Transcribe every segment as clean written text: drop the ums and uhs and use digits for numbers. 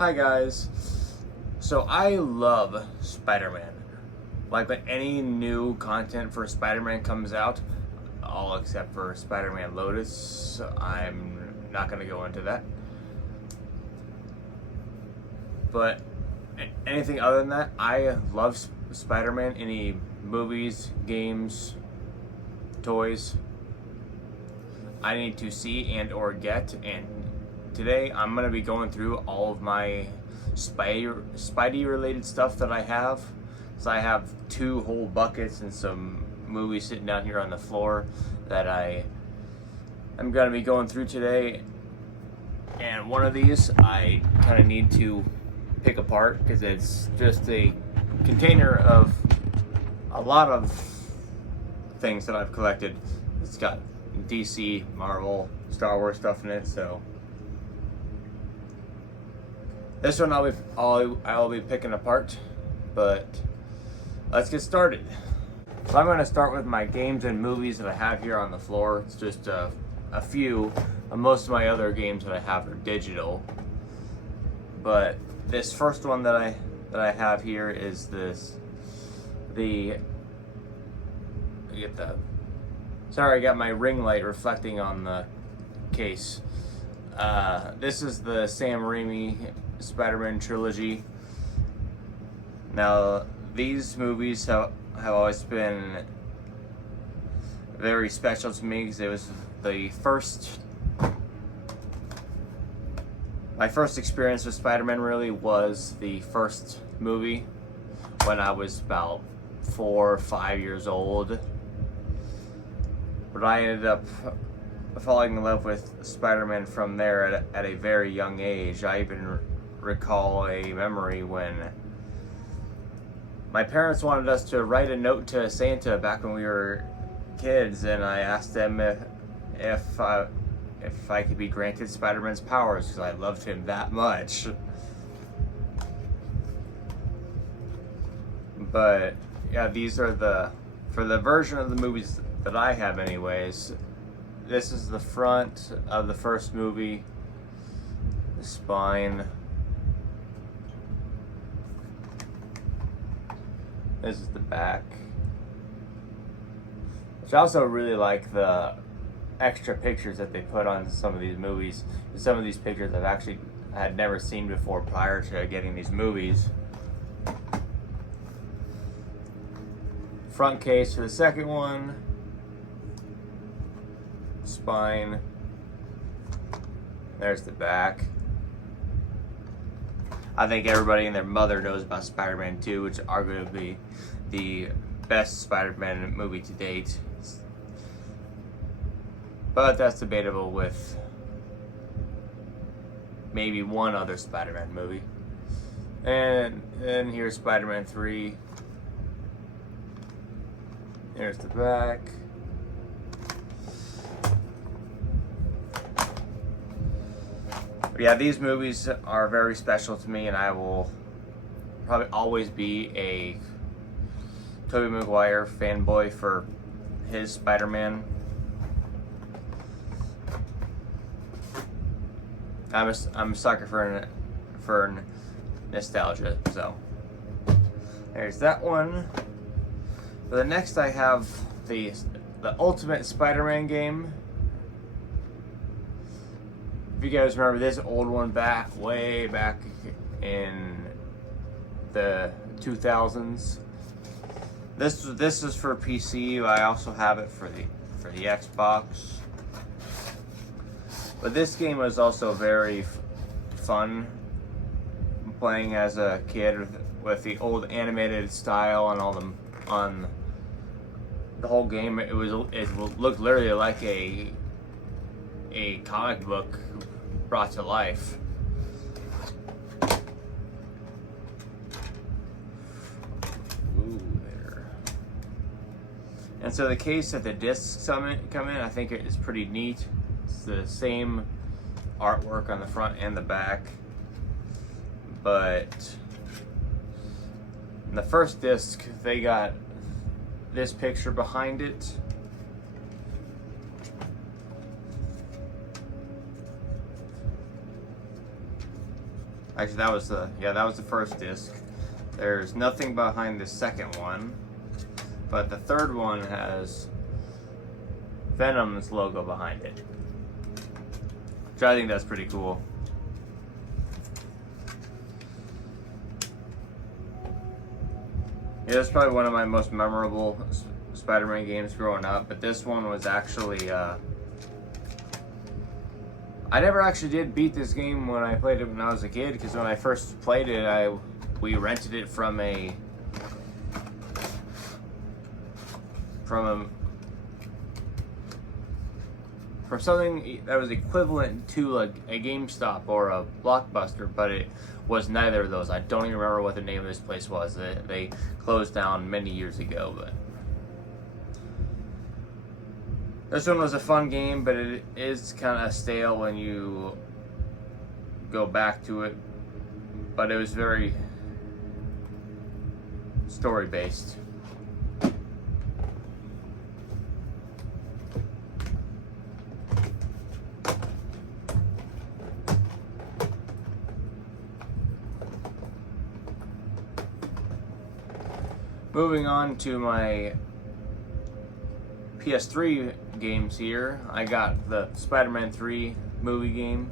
Hi guys. So I love Spider-Man. Like when any new content for Spider-Man comes out, all except for Spider-Man Lotus, I'm not going to go into that. But anything other than that, I love Spider-Man. Any movies, games, toys I need to see and or get, and today I'm going to be going through all of my Spidey related stuff that I have. So I have 2 whole buckets and some movies sitting down here on the floor that I'm going to be going through today. And one of these I kind of need to pick apart because it's just a container of a lot of things that I've collected. It's got DC, Marvel, Star Wars stuff in it, so this one I'll be picking apart, but let's get started. So I'm going to start with my games and movies that I have here on the floor. It's just a few. Most of my other games that I have are digital, but this first one that I have here is sorry, I got my ring light reflecting on the case. This is the Sam Raimi Spider-Man trilogy. Now, these movies have always been very special to me because it was my first experience with Spider-Man really was the first movie when I was about 4 or 5 years old. But I ended up falling in love with Spider-Man from there at a very young age. I even recall a memory when my parents wanted us to write a note to Santa back when we were kids, and I asked them if I could be granted Spider-Man's powers because I loved him that much. But yeah, these are for the version of the movies that I have anyways. This is the front of the first movie, the spine. This is the back. Which I also really like the extra pictures that they put on some of these movies. Some of these pictures I had never seen before prior to getting these movies. Front case for the second one. Spine. There's the back. I think everybody and their mother knows about Spider-Man 2, which is arguably the best Spider-Man movie to date. But that's debatable with maybe one other Spider-Man movie. And then here's Spider-Man 3. There's the back. But yeah, these movies are very special to me, and I will probably always be a Tobey Maguire fanboy for his Spider-Man. I'm a sucker for nostalgia, so there's that one. But the next I have the Ultimate Spider-Man game. If you guys remember this old one way back in the 2000s. This is for PC. I also have it for the Xbox. But this game was also very fun playing as a kid with the old animated style and on the whole game. It looked literally like a comic book brought to life. Ooh, there. And so the case that the discs come in, I think it is pretty neat. It's the same artwork on the front and the back, but in the first disc they got this picture behind it. Actually, that was the first disc. There's nothing behind the second one, but the third one has Venom's logo behind it, which I think that's pretty cool. Yeah, that's probably one of my most memorable Spider-Man games growing up, but this one was actually, I never actually did beat this game when I played it when I was a kid, because when I first played it, we rented it from something that was equivalent to a GameStop or a Blockbuster, but it was neither of those. I don't even remember what the name of this place was. They closed down many years ago, but this one was a fun game, but it is kind of stale when you go back to it, but it was very story-based. Moving on to my PS3 games here, I got the Spider-Man 3 movie game.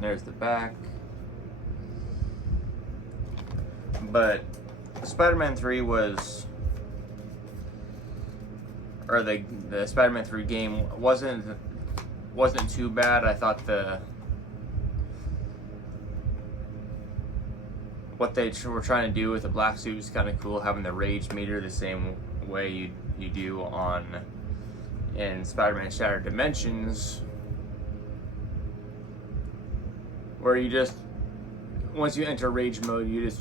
There's the back. But Spider-Man 3 was, or the Spider-Man 3 game wasn't too bad. I thought what they were trying to do with the black suit was kind of cool, having the rage meter the same way you do in Spider-Man Shattered Dimensions, where you just, once you enter rage mode, you just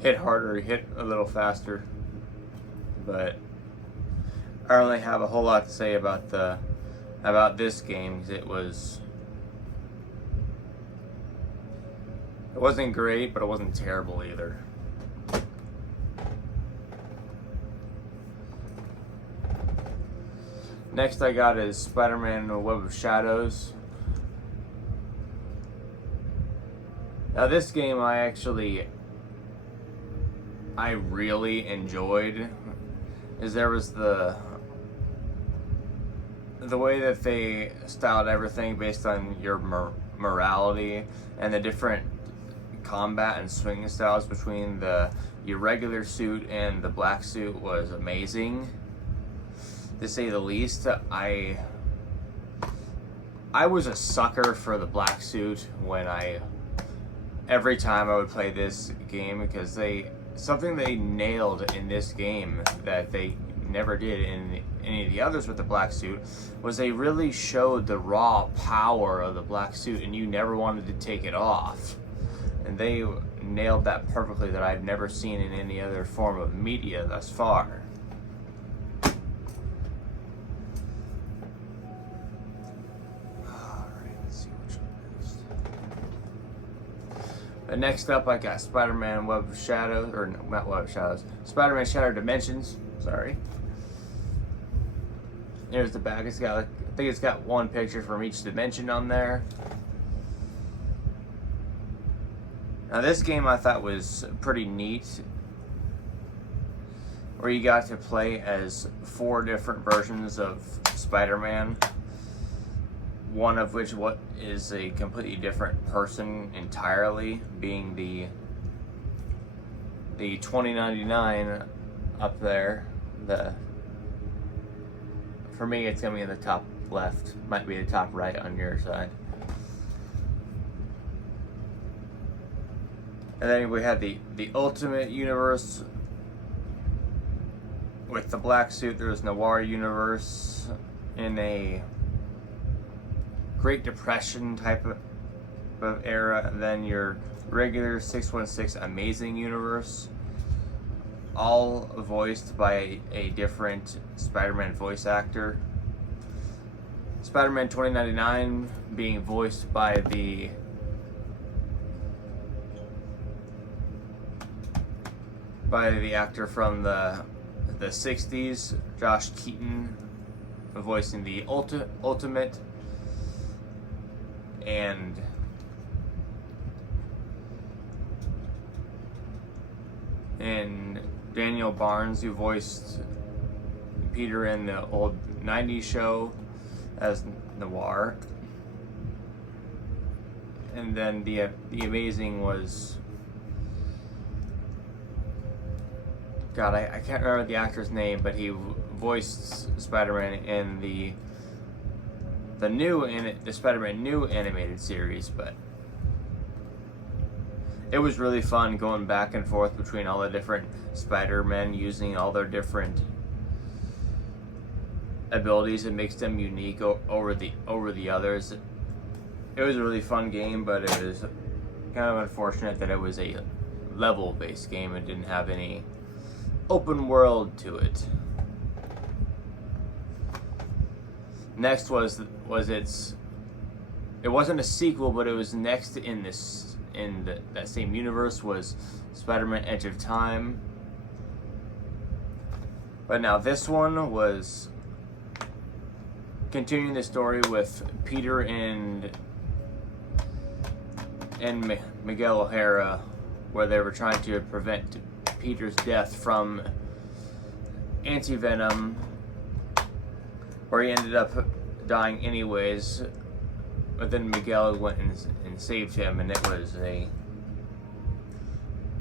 hit harder, hit a little faster. But I don't really have a whole lot to say about this game, because it wasn't great, but it wasn't terrible either. Next I got is Spider-Man Web of Shadows. Now this game I really enjoyed, is there was the way that they styled everything based on your morality, and the different combat and swinging styles between your regular suit and the black suit was amazing, to say the least. I was a sucker for the black suit every time I would play this game, because something they nailed in this game that they never did in any of the others with the black suit was they really showed the raw power of the black suit, and you never wanted to take it off. And they nailed that perfectly, that I've never seen in any other form of media thus far. Alright, let's see which one next. But next up I got Spider-Man Web of Shadows, or not Web of Shadows, Spider-Man Shattered Dimensions, sorry. Here's the back. I think it's got one picture from each dimension on there. Now this game I thought was pretty neat, where you got to play as 4 different versions of Spider-Man, one of which is a completely different person entirely, being the 2099 up there. For me it's gonna be in the top left, might be the top right on your side. And then we had the Ultimate Universe with the black suit. There was Noir Universe in a Great Depression type of era. And then your regular 616 Amazing Universe, all voiced by a different Spider-Man voice actor. Spider-Man 2099 being voiced by the actor from the 60s, Josh Keaton, voicing the Ultimate. and Daniel Barnes, who voiced Peter in the old 90s show as Noir. And then the Amazing was, God, I can't remember the actor's name, but he voiced Spider-Man in the Spider-Man new animated series. But it was really fun going back and forth between all the different Spider-Men, using all their different abilities. It makes them unique over the others. It was a really fun game, but it was kind of unfortunate that it was a level-based game. It didn't have any open world to it. Next was it wasn't a sequel, but it was next in that same universe, was Spider-Man Edge of Time. But now this one was continuing the story with Peter and Miguel O'Hara, where they were trying to prevent Peter's death from anti-venom, where he ended up dying anyways. But then Miguel went and saved him, and it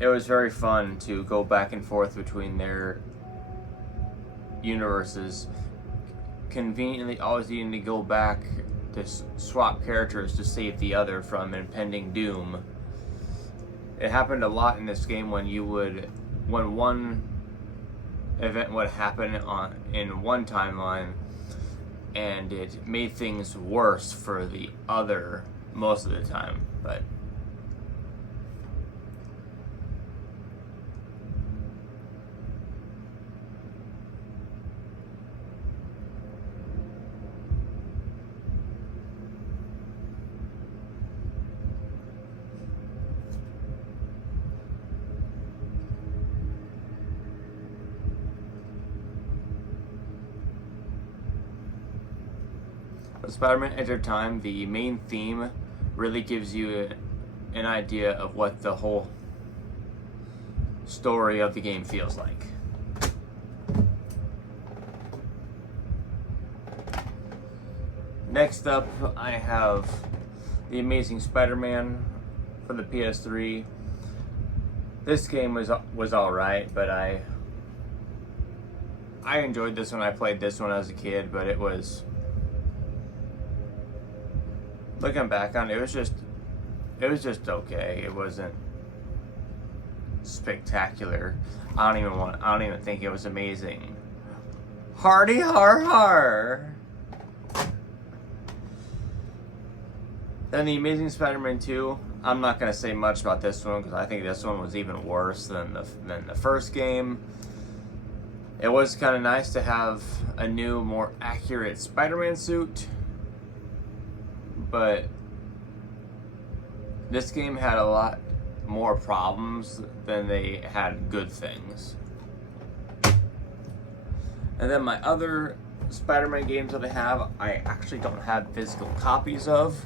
was very fun to go back and forth between their universes, conveniently always needing to go back to swap characters to save the other from impending doom. It happened a lot in this game when one event would happen in one timeline, and it made things worse for the other most of the time. But Spider-Man Edge of Time, the main theme really gives you an idea of what the whole story of the game feels like. Next up, I have The Amazing Spider-Man for the PS3. This game was alright, but I enjoyed this one. I played this one as a kid, but it was, looking back on it, it was just okay. It wasn't spectacular. I don't even think it was amazing. Hardy har har. Then The Amazing Spider-Man 2. I'm not gonna say much about this one because I think this one was even worse than the first game. It was kind of nice to have a new, more accurate Spider-Man suit, but this game had a lot more problems than they had good things. And then my other Spider-Man games that I have, I actually don't have physical copies of.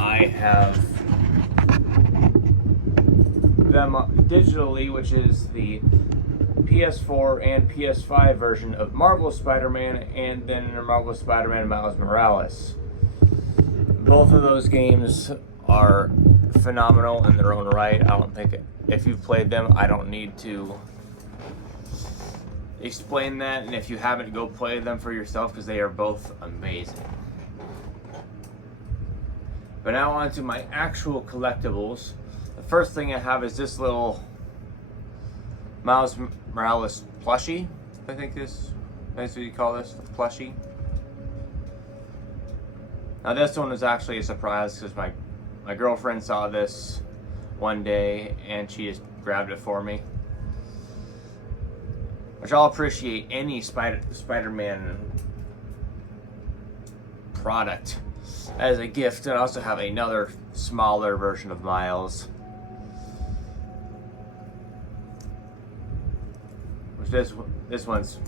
I have them digitally, which is the PS4 and PS5 version of Marvel Spider-Man, and then Marvel Spider-Man Miles Morales. Both of those games are phenomenal in their own right. I don't think, if you've played them, I don't need to explain that, and if you haven't, go play them for yourself because they are both amazing. But now on to my actual collectibles. The first thing I have is this little Miles Morales plushie. I think that's what you call this, the plushie. Now this one was actually a surprise because my girlfriend saw this one day and she just grabbed it for me. Which I'll appreciate any Spider-Man product as a gift. And I also have another smaller version of Miles, which this one's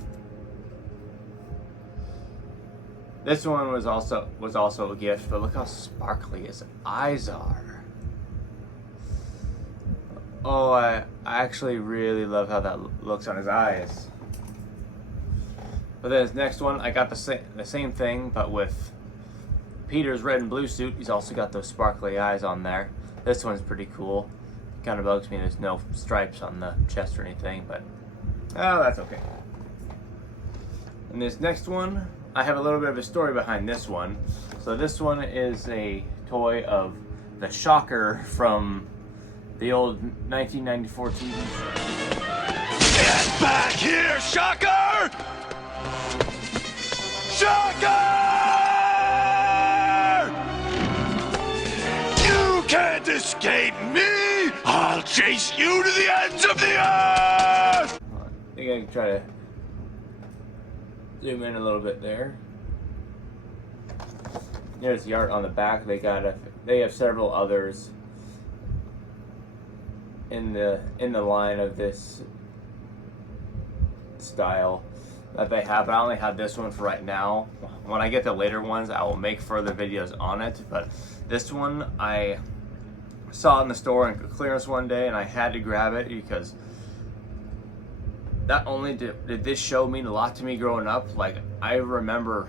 This one was also a gift, but look how sparkly his eyes are. Oh, I actually really love how that looks on his eyes. But then his next one, I got the same thing, but with Peter's red and blue suit. He's also got those sparkly eyes on there. This one's pretty cool. Kind of bugs me there's no stripes on the chest or anything, but oh, that's okay. And this next one, I have a little bit of a story behind this one. So this one is a toy of the Shocker from the old 1994 TV show. Get back here, Shocker! Shocker! You can't escape me! I'll chase you to the ends of the earth! I think I can try to zoom in a little bit there. There's the art on the back. They have several others in the line of this style that they have, but I only have this one for right now. When I get the later ones, I will make further videos on it, but this one I saw in the store in clearance one day and I had to grab it because not only did this show mean a lot to me growing up, like I remember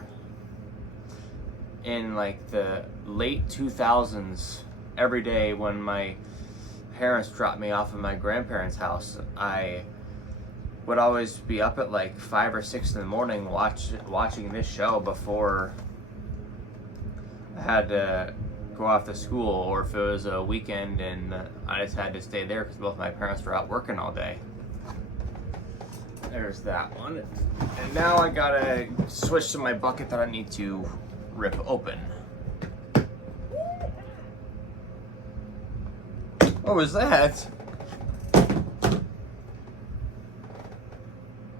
in like the late 2000s, every day when my parents dropped me off at my grandparents' house, I would always be up at like 5 or 6 in the morning watching this show before I had to go off to school, or if it was a weekend and I just had to stay there because both my parents were out working all day. There's that one. And now I gotta switch to my bucket that I need to rip open. What was that?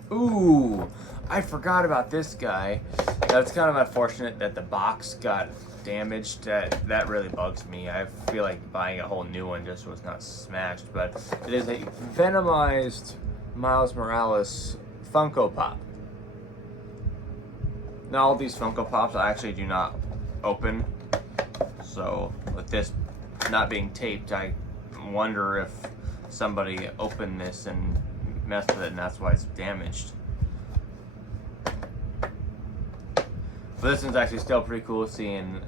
Ooh, I forgot about this guy. That's kind of unfortunate that the box got damaged. That really bugs me. I feel like buying a whole new one just was not smashed, but it is a Venomized Miles Morales Funko Pop. Now all these Funko Pops I actually do not open, so with this not being taped, I wonder if somebody opened this and messed with it and that's why it's damaged. But this one's actually still pretty cool, seeing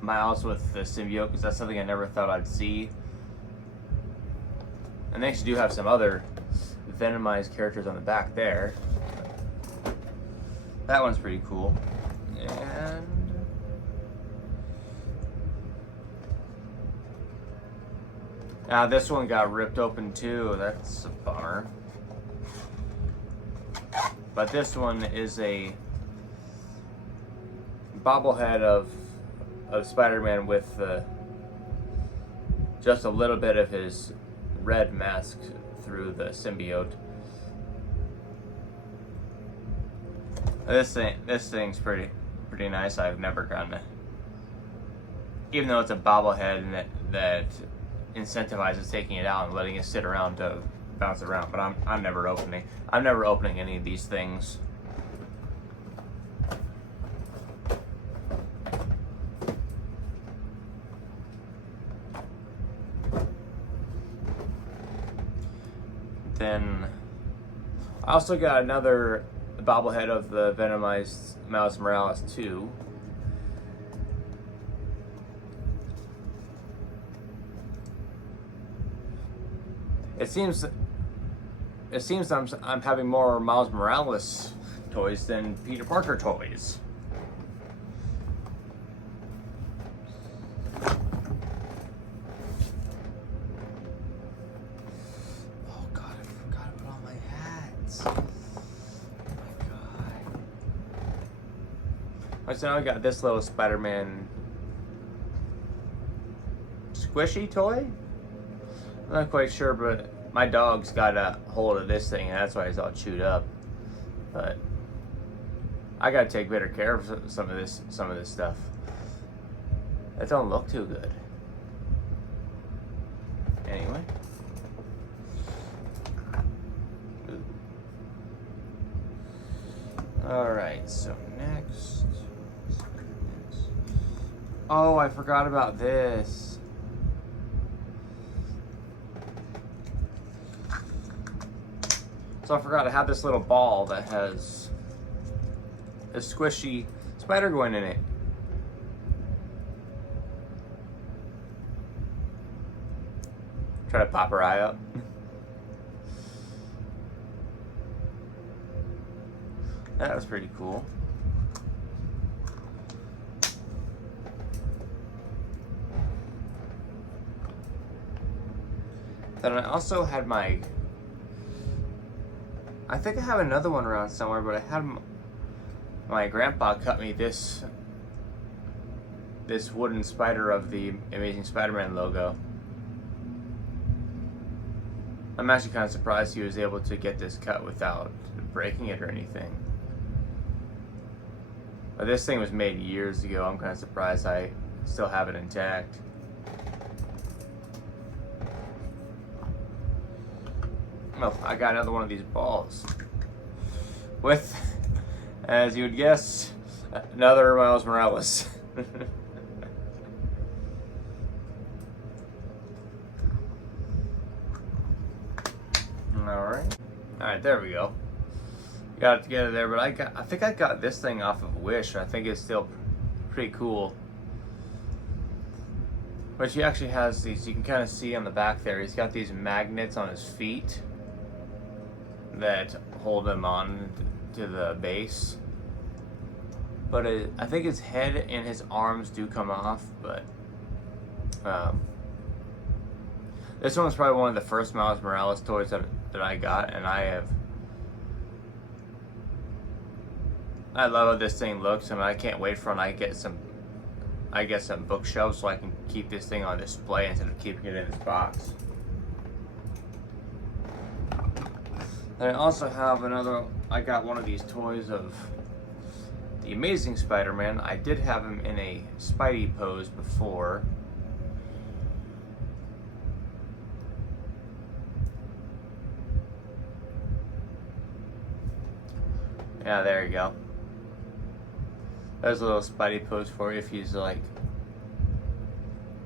Miles with the symbiote, because that's something I never thought I'd see. And they actually do have some other Venomized characters on the back there. That one's pretty cool. And now this one got ripped open too. That's a bummer. But this one is a bobblehead of Spider-Man with just a little bit of his red mask through the symbiote. This thing's pretty nice. I've never gotten it, even though it's a bobblehead and that incentivizes taking it out and letting it sit around to bounce around. But I'm never opening any of these things. Then I also got another bobblehead of the Venomized Miles Morales 2. It seems I'm having more Miles Morales toys than Peter Parker toys. So now I got this little Spider-Man squishy toy. I'm not quite sure, but my dog's got a hold of this thing, and that's why it's all chewed up. But I gotta take better care of some of this stuff. That don't look too good. Anyway. All right. So next. Oh, I forgot about this. So I forgot I have this little ball that has a squishy spider going in it. Try to pop her eye up. That was pretty cool. Then I also had my, I think I have another one around somewhere, but I had my grandpa cut me this wooden spider of the Amazing Spider-Man logo. I'm actually kind of surprised he was able to get this cut without breaking it or anything. But this thing was made years ago. I'm kind of surprised I still have it intact. Oh, I got another one of these balls. With, as you would guess, another Miles Morales. Alright, there we go. Got it together there, but I think I got this thing off of Wish. I think it's still pretty cool. But he actually has these, you can kind of see on the back there, he's got these magnets on his feet that hold him on to the base. But I think his head and his arms do come off, but this one's probably one of the first Miles Morales toys that I got, and I love how this thing looks, and I can't wait for when I get some bookshelves so I can keep this thing on display instead of keeping it in this box. And I also have I got one of these toys of the Amazing Spider-Man. I did have him in a Spidey pose before. Yeah, there you go. There's a little Spidey pose for you if he's like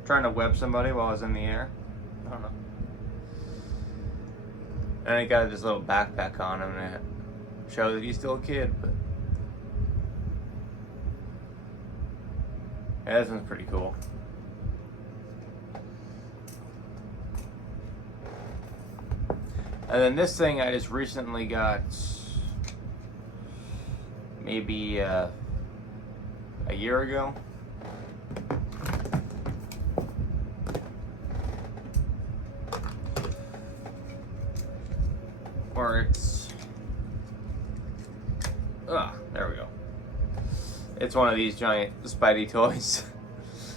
trying to web somebody while he's in the air. I don't know. And he got this little backpack on him to show that he's still a kid, but yeah, this one's pretty cool. And then this thing I just recently got, maybe a year ago. Or it's, there we go. It's one of these giant Spidey toys.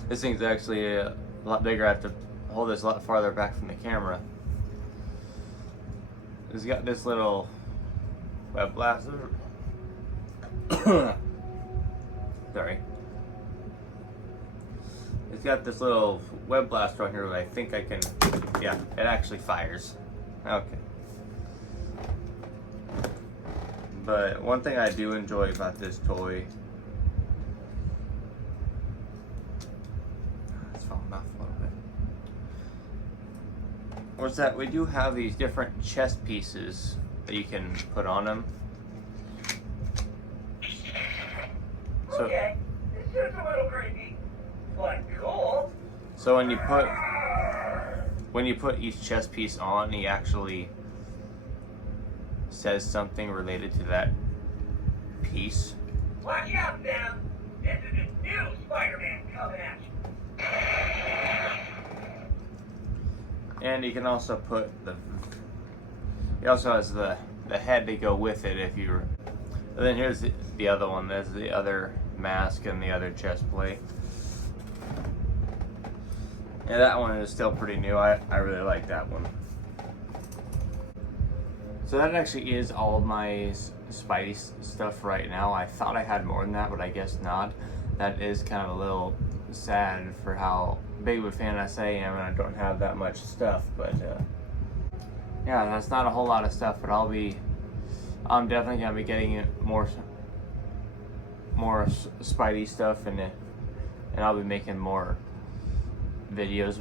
This thing's actually a lot bigger. I have to hold this a lot farther back from the camera. It's got this little web blaster. Sorry. It's got this little web blaster on here that I think I can, yeah, it actually fires. Okay. But one thing I do enjoy about this toy, it's falling off a little bit, was that we do have these different chest pieces that you can put on them. So, okay, this is a little creepy, but cool. So when you put each chest piece on, he actually says something related to that piece. Watch out, Sam. This is a new Spider-Man coming at you. And you can also put he also has the head to go with it if you. And then here's the other one. There's the other mask and the other chest plate. Yeah, that one is still pretty new. I really like that one. So that actually is all of my Spidey stuff right now. I thought I had more than that, but I guess not. That is kind of a little sad for how big of a fan I say I am, and I don't have that much stuff. But yeah, that's not a whole lot of stuff. But I'm definitely gonna be getting more Spidey stuff in and I'll be making more videos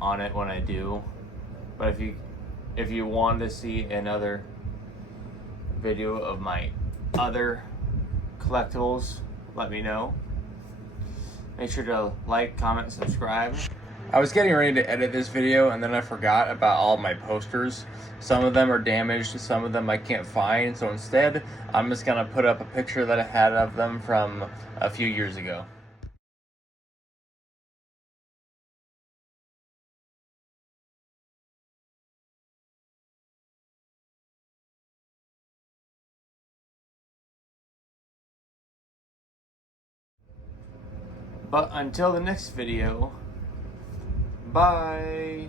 on it when I do. But if you want to see another video of my other collectibles, let me know. Make sure to like, comment, subscribe. I was getting ready to edit this video and then I forgot about all my posters. Some of them are damaged, some of them I can't find, so instead I'm just gonna put up a picture that I had of them from a few years ago. But until the next video, bye!